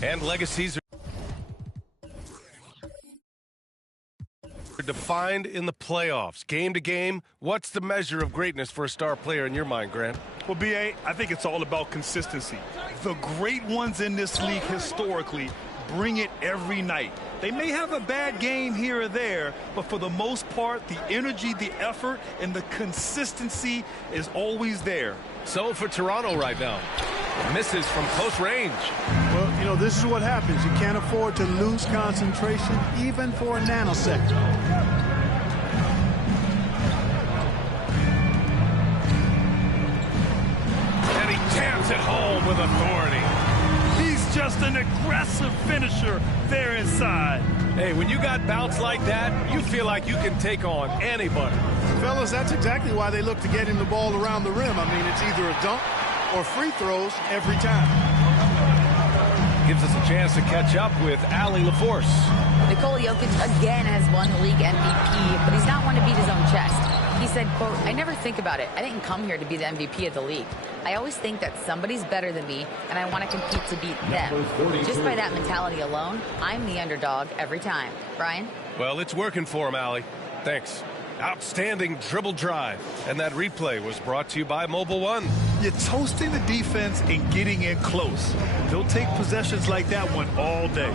And legacies are defined in the playoffs. Game to game, what's the measure of greatness for a star player in your mind, Grant? Well, B.A., I think it's all about consistency. The great ones in this league historically bring it every night. They may have a bad game here or there, but for the most part, the energy, the effort, and the consistency is always there. So for Toronto right now, misses from close range. Well, you know, this is what happens. You can't afford to lose concentration, even for a nanosecond. And he jams it home with authority. He's just an aggressive finisher there inside. Hey, when you got bounce like that, you feel like you can take on anybody. Fellas, that's exactly why they look to get him the ball around the rim. I mean, it's either a dunk or free throws every time. Gives us a chance to catch up with Allie LaForce. Nikola Jokic again has won the league MVP, but he's not one to beat his own chest. He said, quote, "I never think about it. I didn't come here to be the MVP of the league. I always think that somebody's better than me, and I want to compete to beat them. Just by that mentality alone, I'm the underdog every time." Brian? Well, it's working for him, Allie. Thanks. Outstanding dribble drive. And that replay was brought to you by Mobile One. You're toasting the defense and getting in close. They'll take possessions like that one all day.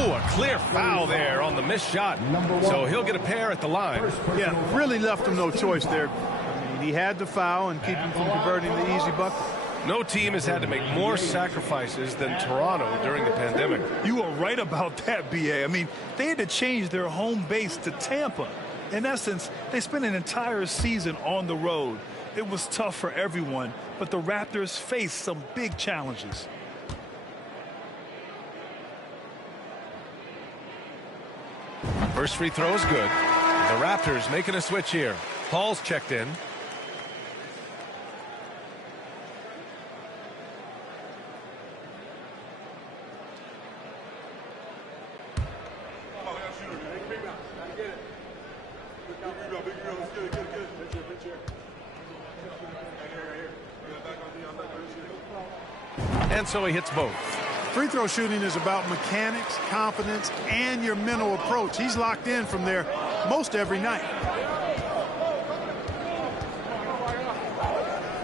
Oh, a clear foul there on the missed shot. So he'll get a pair at the line. Yeah, really left him no choice there. I mean, he had to foul and keep him from converting the easy bucket. No team has had to make more sacrifices than Toronto during the pandemic. You are right about that, B.A. I mean, they had to change their home base to Tampa. In essence, they spent an entire season on the road. It was tough for everyone, but the Raptors faced some big challenges. First free throw is good. The Raptors making a switch here. Paul's checked in. And so he hits both. Free throw shooting is about mechanics, confidence, and your mental approach. He's locked in from there most every night.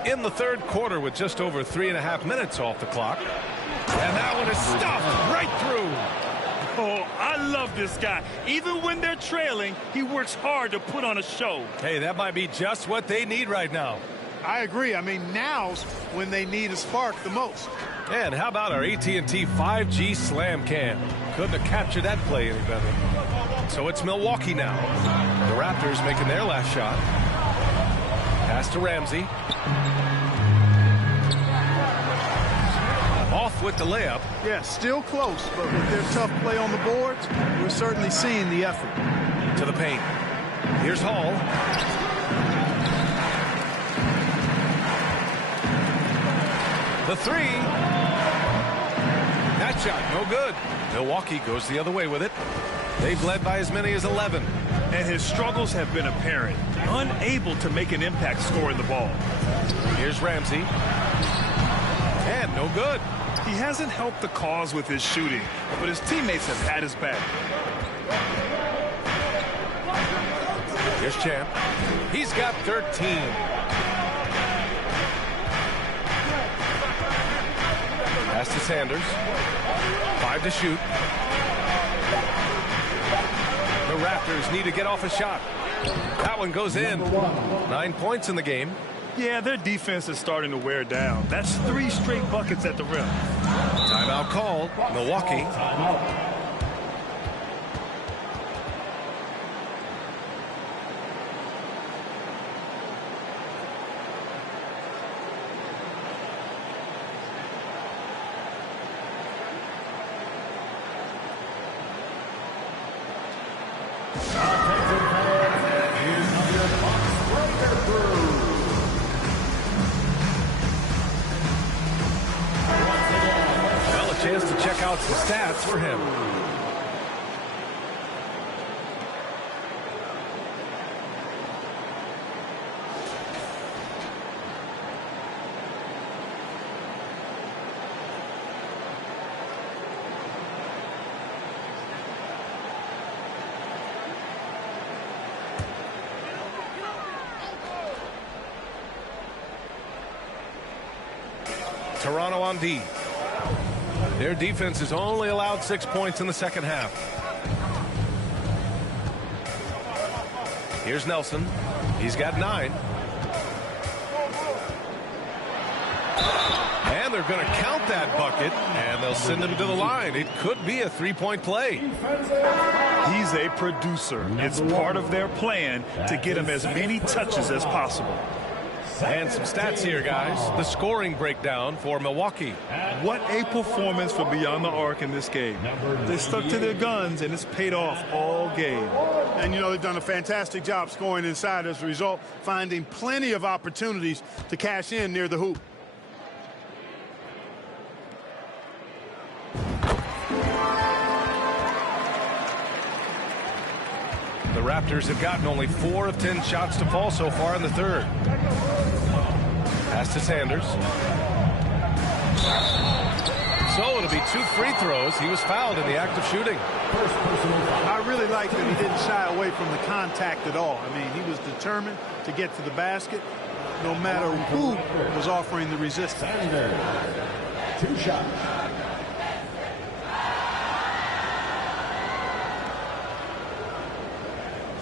In the third quarter with just over 3.5 minutes off the clock. And that one is stuffed right through. Oh, I love this guy. Even when they're trailing, he works hard to put on a show. Hey, that might be just what they need right now. I agree. I mean, now's when they need a spark the most. And how about our AT&T 5G Slam Cam? Couldn't have captured that play any better. So it's Milwaukee now. The Raptors making their last shot. Pass to Ramsey. Off with the layup. Yeah, still close, but with their tough play on the boards, we're certainly seeing the effort. To the paint. Here's Hall. The three. That shot, no good. Milwaukee goes the other way with it. They've led by as many as 11. And his struggles have been apparent. Unable to make an impact scoring the ball. Here's Ramsey. And no good. He hasn't helped the cause with his shooting, but his teammates have had his back. Here's Champ. He's got 13. Pass to Sanders. 5 to shoot. The Raptors need to get off a shot. That one goes in. 9 points in the game. Yeah, their defense is starting to wear down. That's 3 straight buckets at the rim. Timeout called. Milwaukee. Chance to check out some stats for him. Toronto on D. Their defense has only allowed 6 points in the second half. Here's Nelson. He's got 9. And they're going to count that bucket, and they'll send him to the line. It could be a 3-point play. He's a producer. It's part of their plan to get him as many touches as possible. And some stats here, guys. The scoring breakdown for Milwaukee. What a performance for Beyond the Arc in this game. They stuck to their guns, and it's paid off all game. And, you know, they've done a fantastic job scoring inside as a result, finding plenty of opportunities to cash in near the hoop. The Raptors have gotten only 4 of 10 shots to fall so far in the third. Pass to Sanders. So it'll be 2 free throws. He was fouled in the act of shooting. I really like that he didn't shy away from the contact at all. I mean, he was determined to get to the basket no matter who was offering the resistance. Sanders, 2 shots.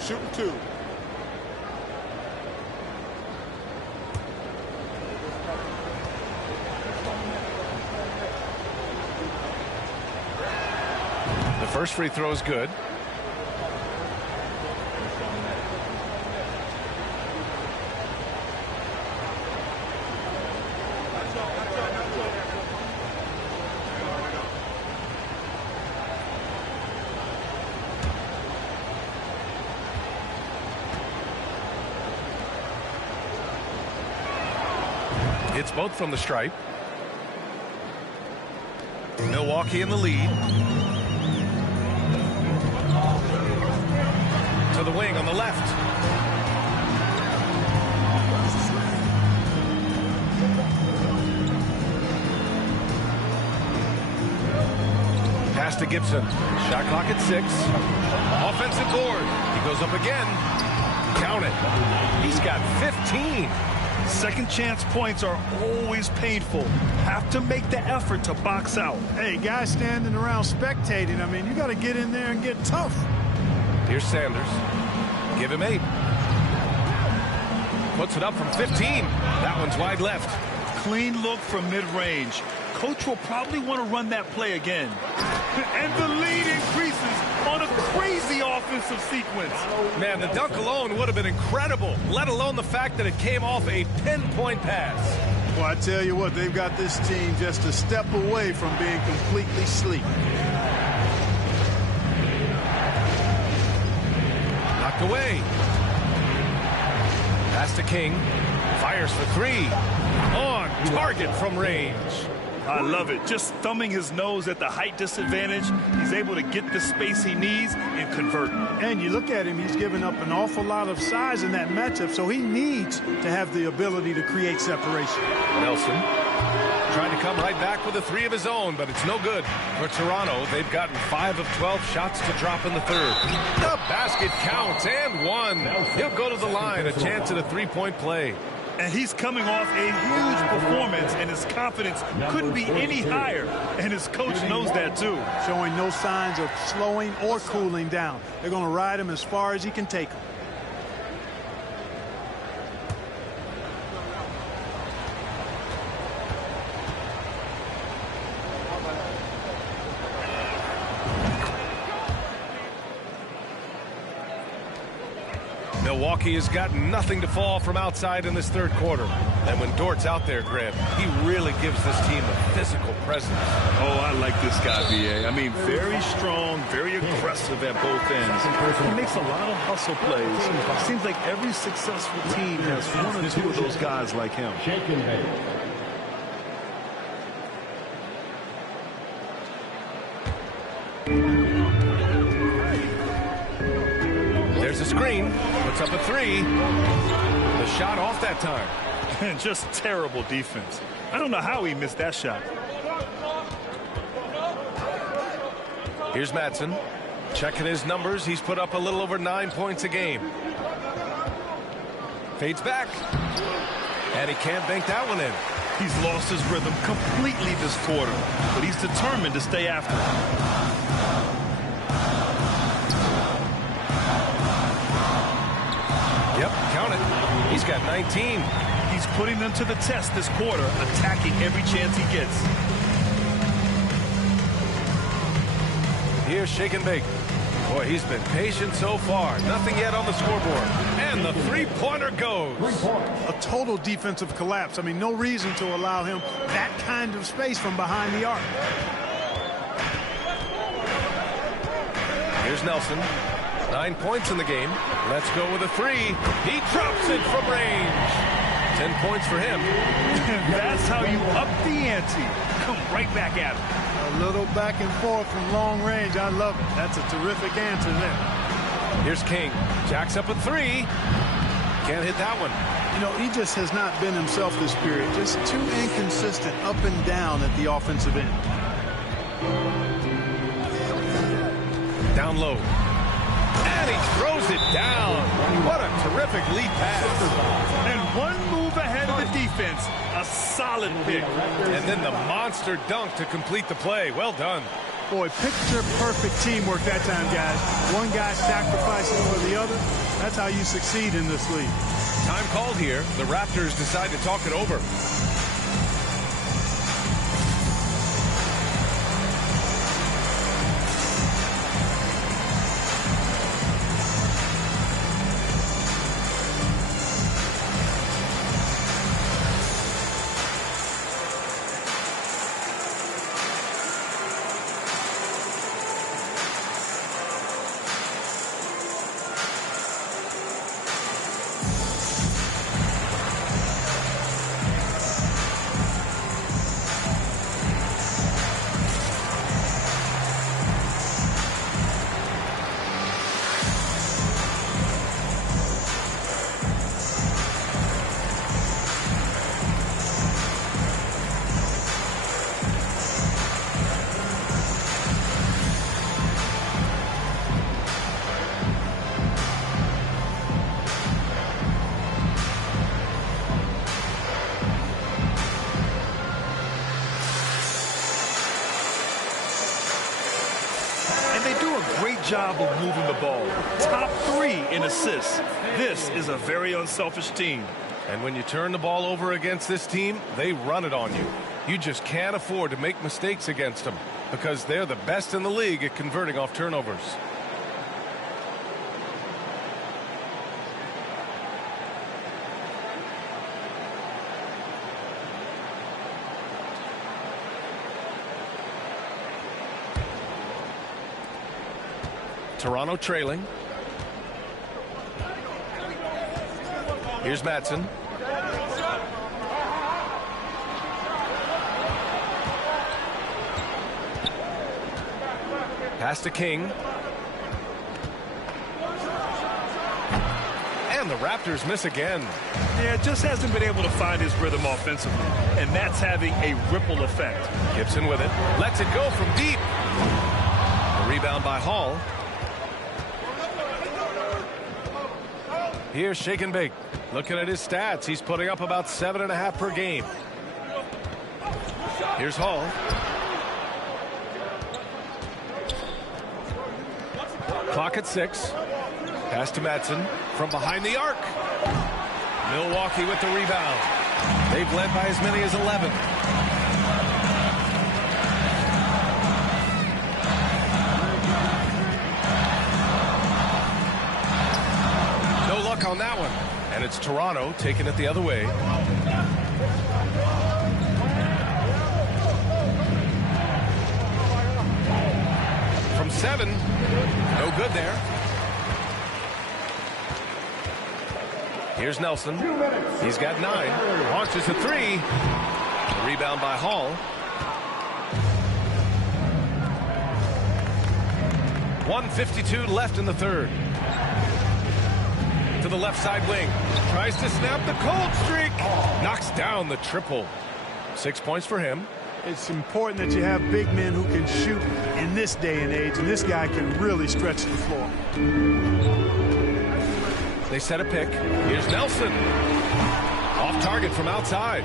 Shooting 2. The first free throw is good. It's both from the stripe. Milwaukee in the lead. To the wing on the left. Pass to Gibson. Shot clock at 6. Offensive board. He goes up again. Count it. He's got 15. Second chance points are always painful. Have to make the effort to box out. Hey, guys standing around spectating, I mean, you got to get in there and get tough. Here's Sanders. Give him 8. Puts it up from 15. That one's wide left. Clean look from mid-range. Coach will probably want to run that play again. And the lead increases on a crazy offensive sequence. Man, the dunk alone would have been incredible, let alone the fact that it came off a pinpoint pass. Well, I tell you what, they've got this team just a step away from being completely sleep. Knocked away. Pass to King. Fires for 3. On target from range. I love it. Just thumbing his nose at the height disadvantage. He's able to get the space he needs and convert. And you look at him, he's given up an awful lot of size in that matchup, so he needs to have the ability to create separation. Nelson trying to come right back with a 3 of his own, but it's no good. For Toronto, they've gotten 5 of 12 shots to drop in the third. The basket counts, and 1. He'll go to the line, a chance at a 3-point play. And he's coming off a huge performance, and his confidence couldn't be any higher. And his coach knows that, too. Showing no signs of slowing or cooling down. They're going to ride him as far as he can take him. Milwaukee has got nothing to fall from outside in this third quarter. And when Dort's out there, Graham, he really gives this team a physical presence. Oh, I like this guy, B.A. I mean, very strong, very aggressive at both ends. He makes a lot of hustle plays. Seems like every successful team has 1 or 2 of those guys like him. There's a screen. Puts up a 3. The shot off that time. And just terrible defense. I don't know how he missed that shot. Here's Madsen. Checking his numbers. He's put up a little over 9 points a game. Fades back. And he can't bank that one in. He's lost his rhythm completely this quarter, but he's determined to stay after it. Yep, count it. He's got 19. He's putting them to the test this quarter, attacking every chance he gets. Here's Shake and Bake. Boy, he's been patient so far. Nothing yet on the scoreboard. And the three-pointer goes. A total defensive collapse. I mean, no reason to allow him that kind of space from behind the arc. Here's Nelson. 9 points in the game. Let's go with a three. He drops it from range. 10 points for him. That's how you up the ante. Come right back at him. A little back and forth from long range. I love it. That's a terrific answer there. Here's King. Jacks up a three. Can't hit that one. You know, he just has not been himself this period. Just too inconsistent up and down at the offensive end. Down low. And he throws it down. What a terrific lead pass. And one move ahead of the defense. A solid pick. And then the monster dunk to complete the play. Well done. Boy, picture perfect teamwork that time, guys. One guy sacrificing for the other. That's how you succeed in this league. Time called here. The Raptors decide to talk it over. Job of moving the ball. Top 3 in assists. This is a very unselfish team. And when you turn the ball over against this team, they run it on you. You just can't afford to make mistakes against them because they're the best in the league at converting off turnovers. Toronto trailing. Here's Madsen. Pass to King. And the Raptors miss again. Yeah, just hasn't been able to find his rhythm offensively. And that's having a ripple effect. Gibson with it. Lets it go from deep. A rebound by Hall. Here's Shake and Bake. Looking at his stats, he's putting up about 7.5 per game. Here's Hall. Clock at 6. Pass to Madsen from behind the arc. Milwaukee with the rebound. They've led by as many as 11. On that one, and it's Toronto taking it the other way. From 7, no good there. Here's Nelson. He's got 9. Launches a 3. A rebound by Hall. 1:52 left in the third. To the left side wing. Tries to snap the cold streak. Knocks down the triple. 6 points for him. It's important that you have big men who can shoot in this day and age, and this guy can really stretch the floor. They set a pick. Here's Nelson. Off target from outside.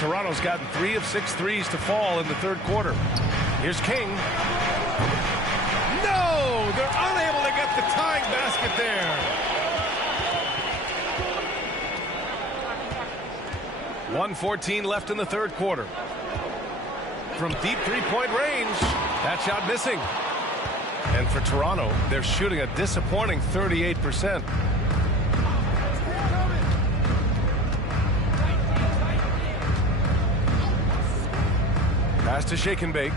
Toronto's gotten 3 of 6 threes to fall in the third quarter. Here's King. No! They're unable to get the tying basket there. 1:14 left in the third quarter. From deep three-point range, that shot missing. And for Toronto, they're shooting a disappointing 38%. Pass to Shake and Bake.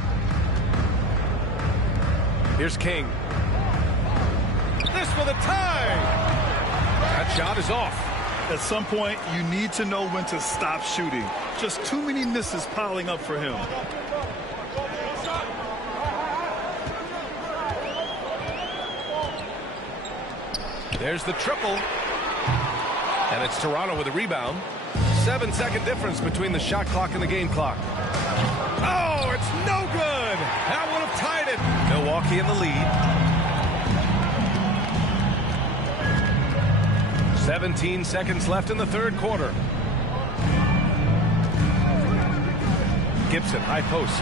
Here's King. This for the tie. That shot is off. At some point, you need to know when to stop shooting. Just too many misses piling up for him. There's the triple. And it's Toronto with a rebound. 7-second difference between the shot clock and the game clock. Oh, it's no good. That would have tied it. Milwaukee in the lead. 17 seconds left in the third quarter. Gibson, high post.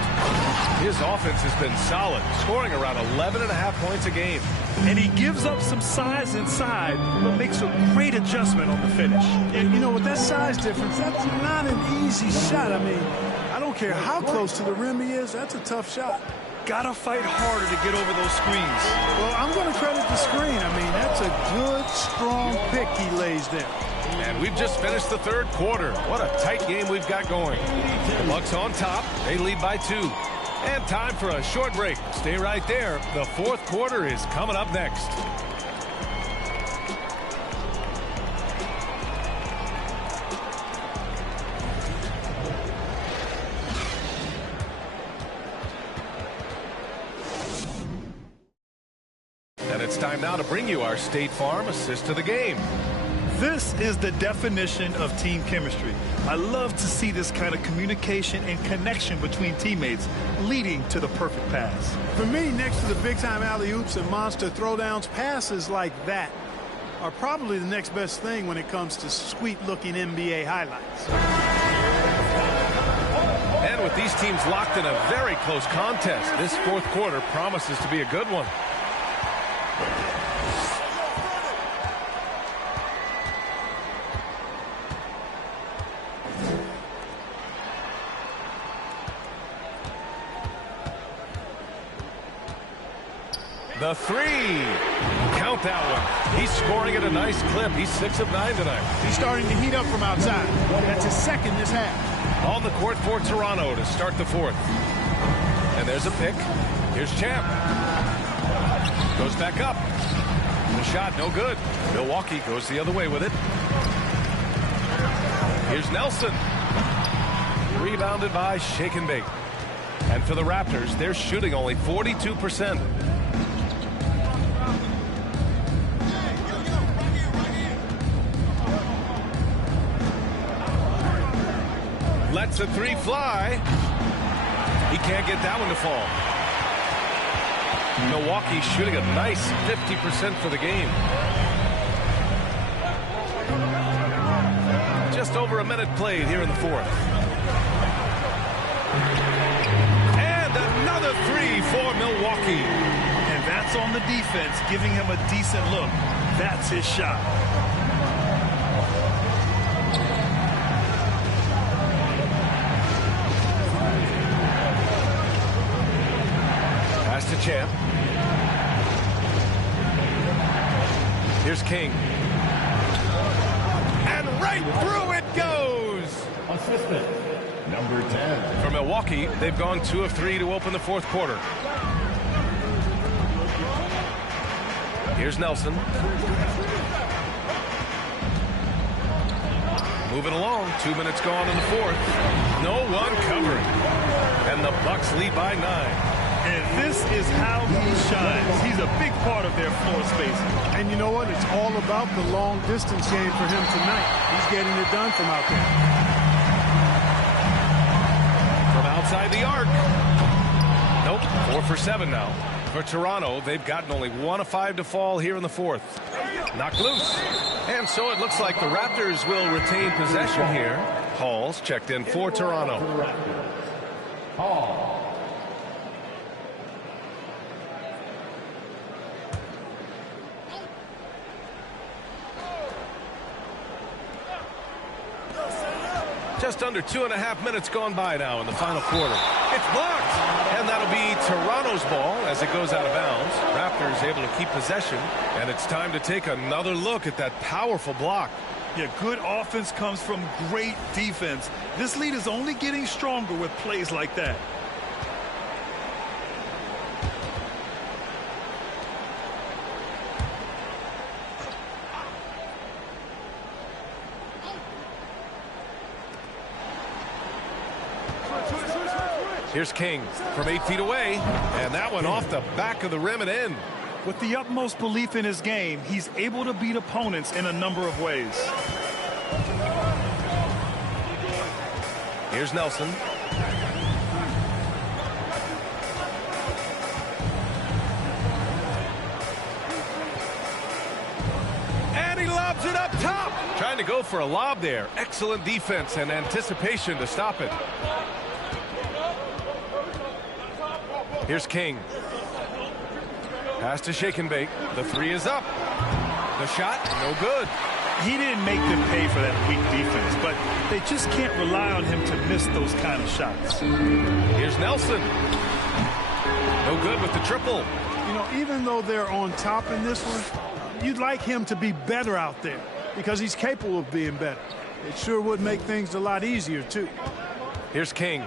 His offense has been solid, scoring around 11.5 points a game. And he gives up some size inside, but makes a great adjustment on the finish. And, you know, with that size difference, that's not an easy shot. I mean, I don't care how close to the rim he is, that's a tough shot. Gotta fight harder to get over those screens. Well, I'm going to credit the screen. I mean, that's a good, strong pick he lays there. And we've just finished the third quarter. What a tight game we've got going. The Bucks on top. They lead by 2. And time for a short break. Stay right there. The fourth quarter is coming up next. And it's time now to bring you our State Farm assist to the game. This is the definition of team chemistry. I love to see this kind of communication and connection between teammates leading to the perfect pass. For me, next to the big-time alley-oops and monster throwdowns, passes like that are probably the next best thing when it comes to sweet-looking NBA highlights. And with these teams locked in a very close contest, this fourth quarter promises to be a good one. The three. Count that one. He's scoring at a nice clip. He's 6 of 9 tonight. He's starting to heat up from outside. That's his second this half. On the court for Toronto to start the fourth. And there's a pick. Here's Champ. Goes back up. The shot no good. Milwaukee goes the other way with it. Here's Nelson. Rebounded by Shake and Bake. And for the Raptors, they're shooting only 42%. Lets a three fly. He can't get that one to fall. Milwaukee shooting a nice 50% for the game. Just over a minute played here in the fourth. And another three for Milwaukee. And that's on the defense, giving him a decent look. That's his shot. Pass to Champ. Here's King. And right through it goes. Assistant, number 10. For Milwaukee, they've gone 2 of 3 to open the fourth quarter. Here's Nelson. Moving along. 2 minutes gone in the fourth. No one covering. And the Bucks lead by 9. And this is how he shines. He's a big part of their floor space. And you know what? It's all about the long distance game for him tonight. He's getting it done from out there. From outside the arc. Nope. 4 for 7 now. For Toronto, they've gotten only 1 of 5 to fall here in the fourth. Knocked loose. And so it looks like the Raptors will retain possession here. Hall's checked in for Toronto. Hall. Just under 2.5 minutes gone by now in the final quarter. It's blocked, and that'll be Toronto's ball as it goes out of bounds. Raptors able to keep possession, and it's time to take another look at that powerful block. Yeah, good offense comes from great defense. This lead is only getting stronger with plays like that. Here's King from 8 feet away, and that one off the back of the rim and in. With the utmost belief in his game, he's able to beat opponents in a number of ways. Here's Nelson. And he lobs it up top. Trying to go for a lob there. Excellent defense and anticipation to stop it. Here's King. Pass to Shake and Bake. The three is up. The shot, no good. He didn't make them pay for that weak defense, but they just can't rely on him to miss those kind of shots. Here's Nelson. No good with the triple. You know, even though they're on top in this one, you'd like him to be better out there because he's capable of being better. It sure would make things a lot easier, too. Here's King.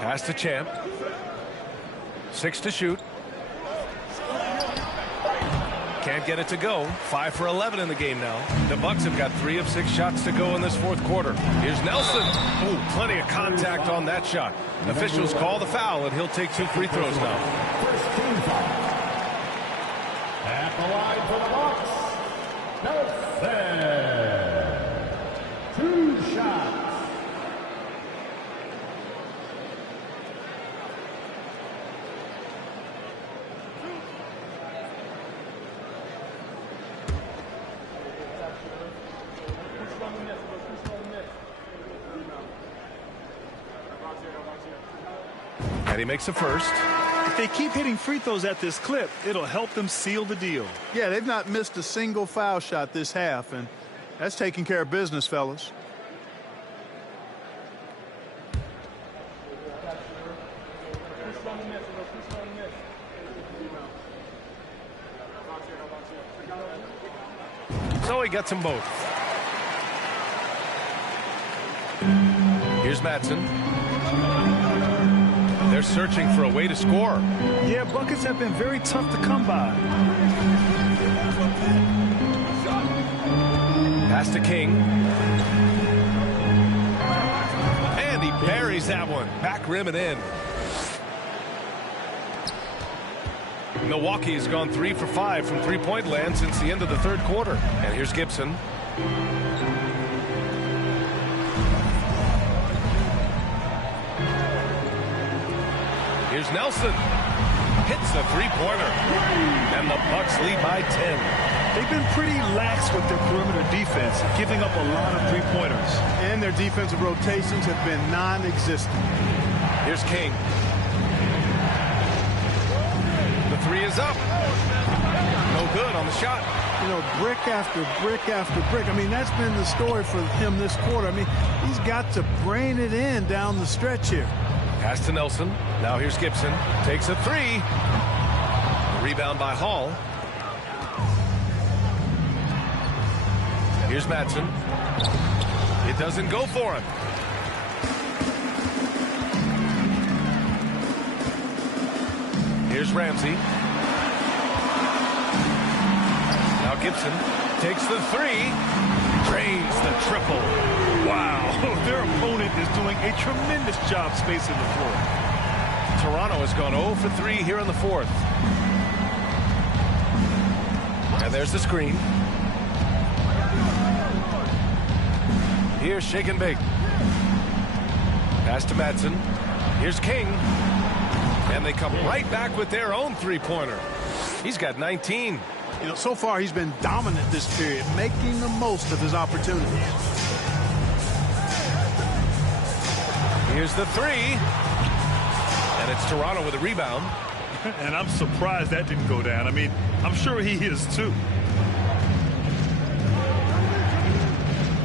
Pass to Champ. 6 to shoot. Can't get it to go. 5 for 11 in the game now. The Bucks have got 3 of 6 shots to go in this fourth quarter. Here's Nelson. Ooh, plenty of contact on that shot. Officials call the foul, and he'll take 2 free throws now. First team foul. At the line for the Bucks, Nelson. 2 shots. And he makes the first. If they keep hitting free throws at this clip, it'll help them seal the deal. Yeah, they've not missed a single foul shot this half, and that's taking care of business, fellas. So he gets them both. Here's Madsen. They're searching for a way to score. Yeah, buckets have been very tough to come by. Pass to King. And he buries that one. Back rim and in. Milwaukee has gone 3 for 5 from three-point land since the end of the third quarter. And here's Gibson. Here's Nelson. Hits the three-pointer. And the Bucks lead by 10. They've been pretty lax with their perimeter defense, giving up a lot of three-pointers. And their defensive rotations have been non-existent. Here's King. The three is up. No good on the shot. You know, brick after brick after brick. I mean, that's been the story for him this quarter. I mean, he's got to brain it in down the stretch here. Pass to Nelson. Now here's Gibson. Takes a three. Rebound by Hall. Here's Madsen. It doesn't go for him. Here's Ramsey. Now Gibson takes the three. Drains the triple. Wow, their opponent is doing a tremendous job spacing the floor. Toronto has gone 0 for 3 here in the fourth. And there's the screen. Here's Shake and Bake. Pass to Madsen. Here's King. And they come right back with their own three-pointer. He's got 19. You know, so far he's been dominant this period, making the most of his opportunities. Here's the three. And it's Toronto with a rebound. And I'm surprised that didn't go down. I mean, I'm sure he is too.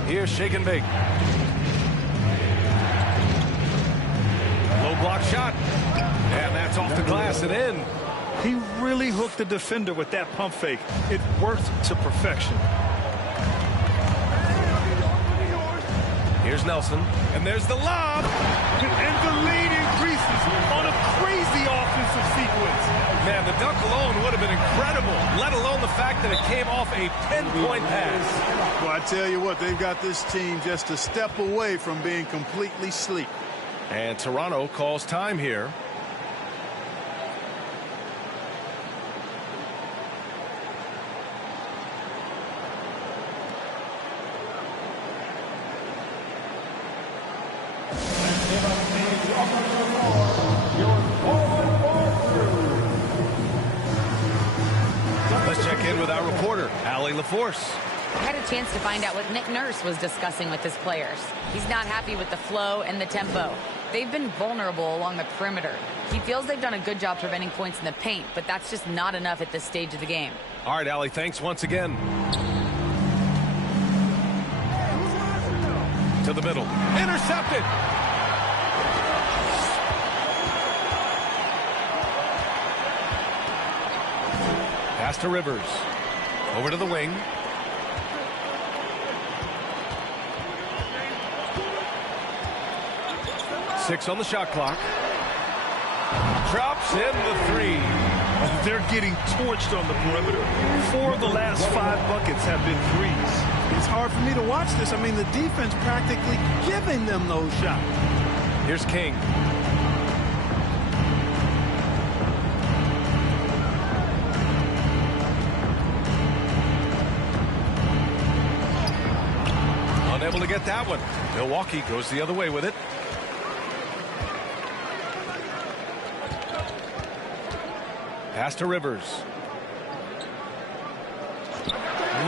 Here's shake and bake. Low block shot. And that's off the glass and in. He really hooked the defender with that pump fake. It worked to perfection. Here's Nelson. And there's the lob. And the lead increases on a crazy offensive sequence. Man, the dunk alone would have been incredible, let alone the fact that it came off a pinpoint pass. Well, I tell you what, they've got this team just a step away from being completely sleep. And Toronto calls time here. Let's check in with our reporter, Allie LaForce. I had a chance to find out what Nick Nurse was discussing with his players. He's not happy with the flow and the tempo. They've been vulnerable along the perimeter. He feels they've done a good job preventing points in the paint, but that's just not enough at this stage of the game. All right, Allie, thanks once again. To the middle. Intercepted. Pass to Rivers. Over to the wing. Six on the shot clock. Drops in the three. They're getting torched on the perimeter. 4 of the last 5 buckets have been threes. It's hard for me to watch this. I mean, the defense practically giving them those shots. Here's King. Unable to get that one. Milwaukee goes the other way with it. Pass to Rivers.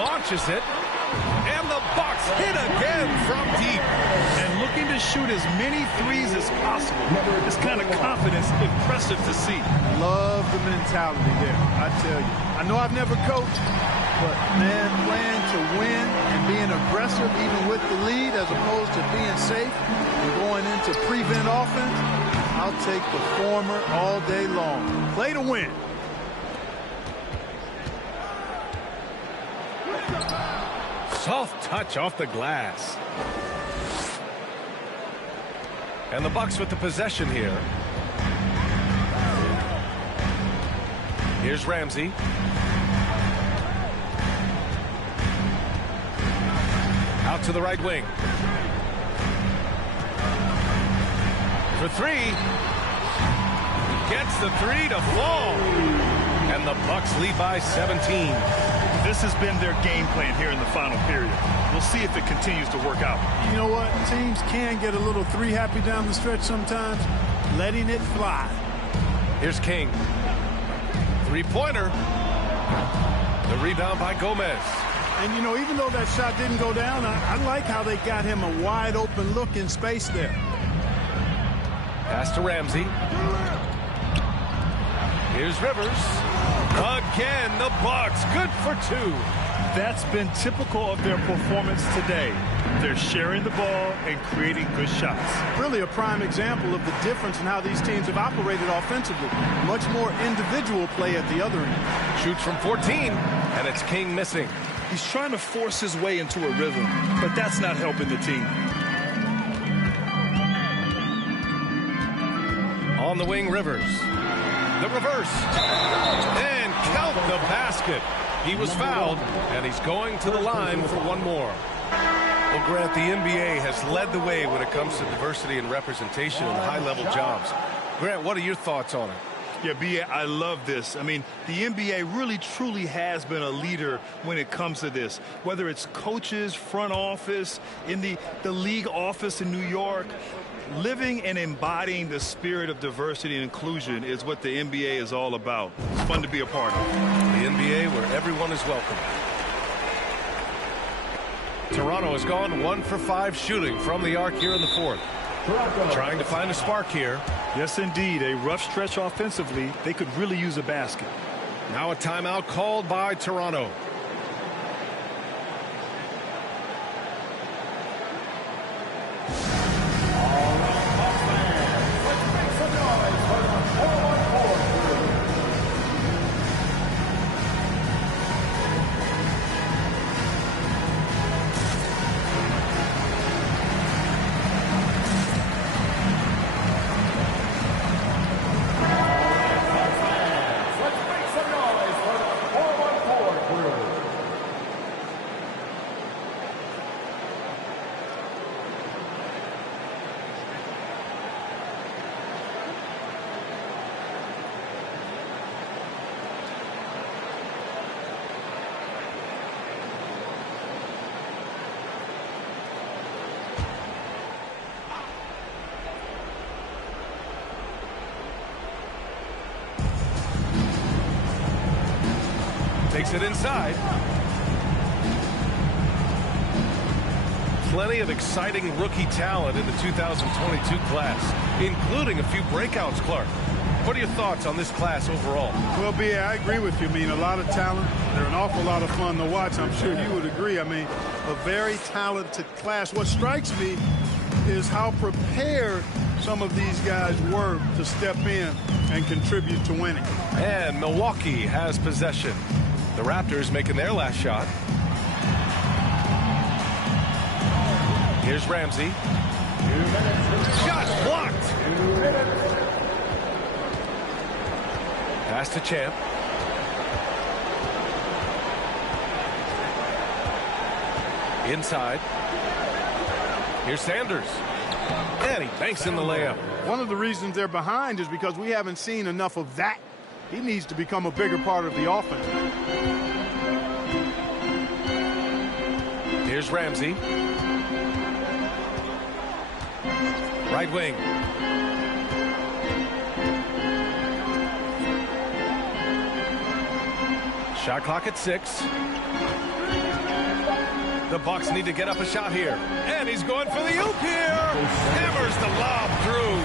Launches it. And the Bucks hit again from deep. And looking to shoot as many threes as possible. This kind of confidence, impressive to see. Love the mentality there, I tell you. I know I've never coached, but man, playing to win and being aggressive even with the lead as opposed to being safe and going into prevent offense, I'll take the former all day long. Play to win. Soft touch off the glass. And the Bucks with the possession here. Here's Ramsey. Out to the right wing. For three. Gets the three to fall. And the Bucks lead by 17. This has been their game plan here in the final period. We'll see if it continues to work out. You know what? Teams can get a little three happy down the stretch sometimes. Letting it fly. Here's King. Three-pointer. The rebound by Gomez. And, you know, even though that shot didn't go down, I like how they got him a wide-open look in space there. Pass to Ramsey. Here's Rivers. Again, the Bucks. Good for 2. That's been typical of their performance today. They're sharing the ball and creating good shots. Really a prime example of the difference in how these teams have operated offensively. Much more individual play at the other end. Shoots from 14, and it's King missing. He's trying to force his way into a rhythm, but that's not helping the team. On the wing, Rivers. The reverse. And count the basket. He was fouled, and he's going to the line for one more. Well, Grant, the NBA has led the way when it comes to diversity and representation in high-level jobs. Grant, what are your thoughts on it? Yeah, B.A., I love this. I mean, the NBA really, truly has been a leader when it comes to this. Whether it's coaches, front office, in the league office in New York, Living and embodying the spirit of diversity and inclusion is what the NBA is all about. It's fun to be a part of. The NBA where everyone is welcome. Toronto has gone 1 for 5 shooting from the arc here in the fourth. Trying to find a spark here. Yes, indeed. A rough stretch offensively. They could really use a basket. Now a timeout called by Toronto. Takes it inside. Plenty of exciting rookie talent in the 2022 class, including a few breakouts, Clark. What are your thoughts on this class overall? Well, B.A., I agree with you. I mean, a lot of talent. They're an awful lot of fun to watch. I'm sure you would agree. I mean, a very talented class. What strikes me is how prepared some of these guys were to step in and contribute to winning. And Milwaukee has possession. The Raptors making their last shot. Here's Ramsey. Shot blocked. Pass to Champ. Inside. Here's Sanders. And he banks in the layup. One of the reasons they're behind is because we haven't seen enough of that. He needs to become a bigger part of the offense. Here's Ramsey. Right wing. Shot clock at 6. The Bucks need to get up a shot here. And he's going for the oop here. Hammers the lob through.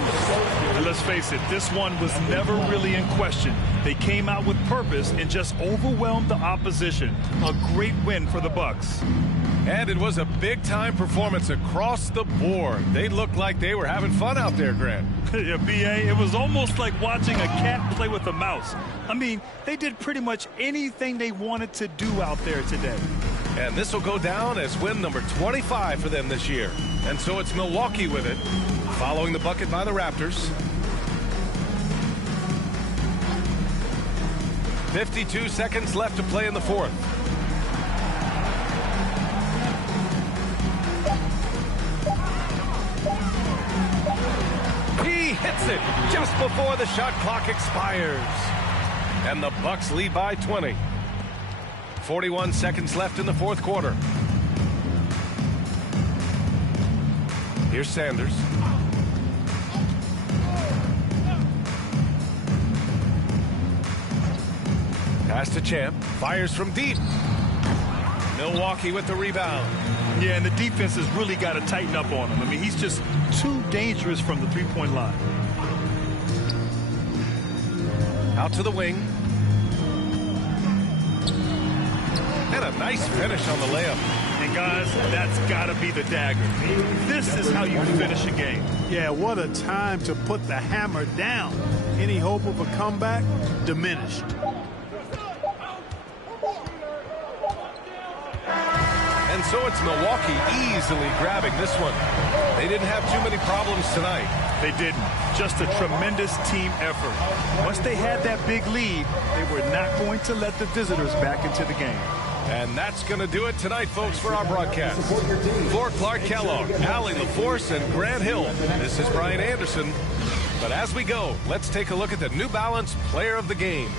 And let's face it, this one was never really in question. They came out with purpose and just overwhelmed the opposition. A great win for the Bucks. And it was a big-time performance across the board. They looked like they were having fun out there, Grant. Yeah, B.A., it was almost like watching a cat play with a mouse. I mean, they did pretty much anything they wanted to do out there today. And this will go down as win number 25 for them this year. And so it's Milwaukee with it, following the bucket by the Raptors. 52 seconds left to play in the fourth. He hits it just before the shot clock expires. And the Bucks lead by 20. 41 seconds left in the fourth quarter. Here's Sanders. Pass to Champ. Fires from deep. Milwaukee with the rebound. Yeah, and the defense has really got to tighten up on him. I mean, he's just too dangerous from the three-point line. Out to the wing. And a nice finish on the layup. And guys, that's got to be the dagger. This is how you finish a game. Yeah, what a time to put the hammer down. Any hope of a comeback diminished. And so it's Milwaukee easily grabbing this one. They didn't have too many problems tonight. They didn't. Just a tremendous team effort. Once they had that big lead, they were not going to let the visitors back into the game. And that's going to do it tonight, folks, for our broadcast. For Clark Kellogg, Allie LaForce, and Grant Hill, this is Brian Anderson. But as we go, let's take a look at the New Balance Player of the Game.